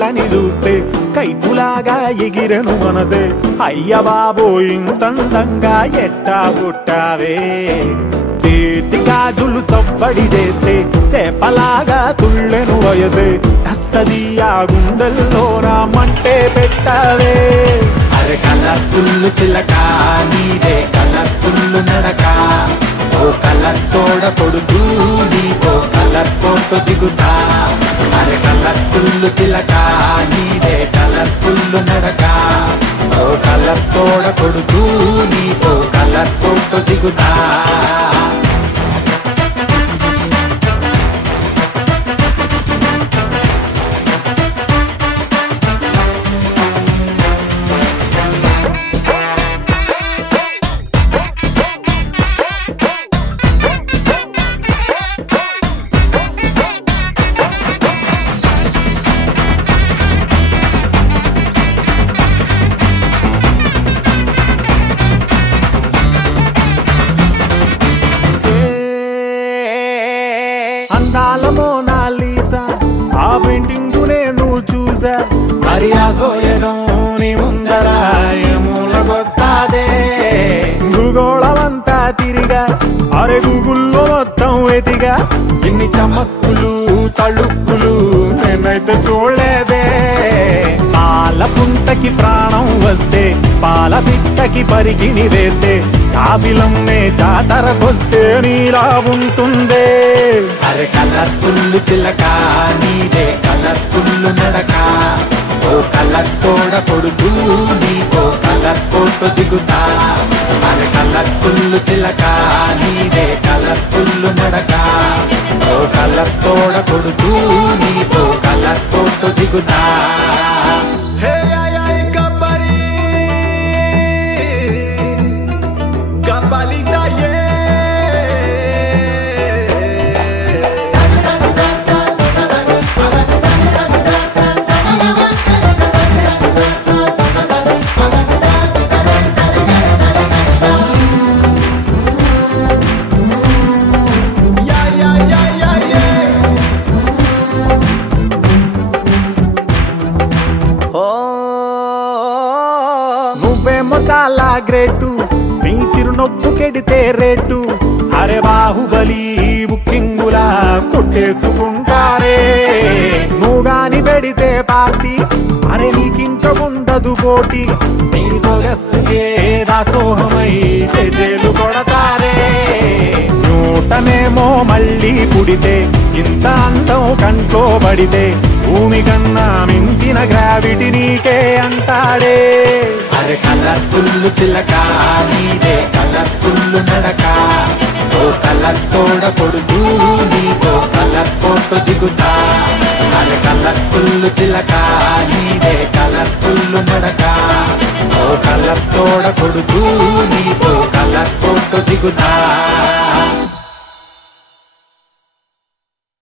వాళ్ళని చూస్తే కైపులాగా ఎగిరెను మనసే అయ్య బాబో ఇంతందంగా ఎట్టా పుట్టావే చేతి గాజులు సవ్వడి చేస్తే చేపలాగా తుళ్ళెను వయసే తస్సదియా గుండెల్లో నా మంటే పెట్టావే అరే కలర్ఫుల్ చిలక నీదే కలర్ఫుల్ నడక ఓ కలర్ సోడ కొడుతూ నీతో కలర్ ఫోటో దిగుతా అరే కలర్ఫుల్ చిలక నీదే కలర్ఫుల్ నడక ఓ కలర్ సోడ కొడుతూ నీతో కలర్ ఫోటో దిగుతా అందాల మోనాలీసా ఆ పెయింటింగు నేను చూసా మరి ఆ సోయడం నీ ముందర ఏమూలకొస్తాదే భూగోళమంతా తిరిగా అరే గూగుల్లో మొత్తం వెతిగా ఇన్ని చమక్కులు తళుక్కులు నేనైతే చూడలేదే పాల పుంటకి ప్రాణం వస్తే పాల పిట్టకి పరికిణి వేస్తే చాబిలమ్మే జాతరకొస్తే నీలా ఉంటుందే అరే కలర్ఫుల్ చిలక నీదే కలర్ఫుల్ నడక ఓ కలర్ సోడ కొడుతూ నీతో కలర్ ఫోటో దిగుతా అరే కలర్ఫుల్ చిలక నీదే కలర్ఫుల్ నడక ఓ కలర్ సోడ కొడుతూ నీతో కలర్ ఫోటో దిగుతా నువ్వేమో చాలా గ్రేటు నీ చిరునొప్పు కెడితే రేటు అరే బాహుబలి బుకింగులా కొట్టేసుకుంటారే నువ్వు గాని పెడితే పార్టీ అరే నీకింక ఉండదు పోటీ నీ సొగస్సుకే దాసోహమై చేజేలు కొడతారే నూటనేమో మళ్ళీ పుడితే ఇంత అందం కంట్లో పడితే భూమి కన్నా మించిన గ్రావిటీ నీకే అంటాడే అరే కలర్ఫుల్ చిలక నీదే కలర్ఫుల్ నడక ఓ కలర్ సోడ కొడుతూ నీతో కలర్ ఫోటో దిగుతా అరే కలర్ఫుల్ చిలక నీదే కలర్ఫుల్ నడక ఓ కలర్ సోడ కొడుతూ నీతో కలర్ ఫోటో దిగుతా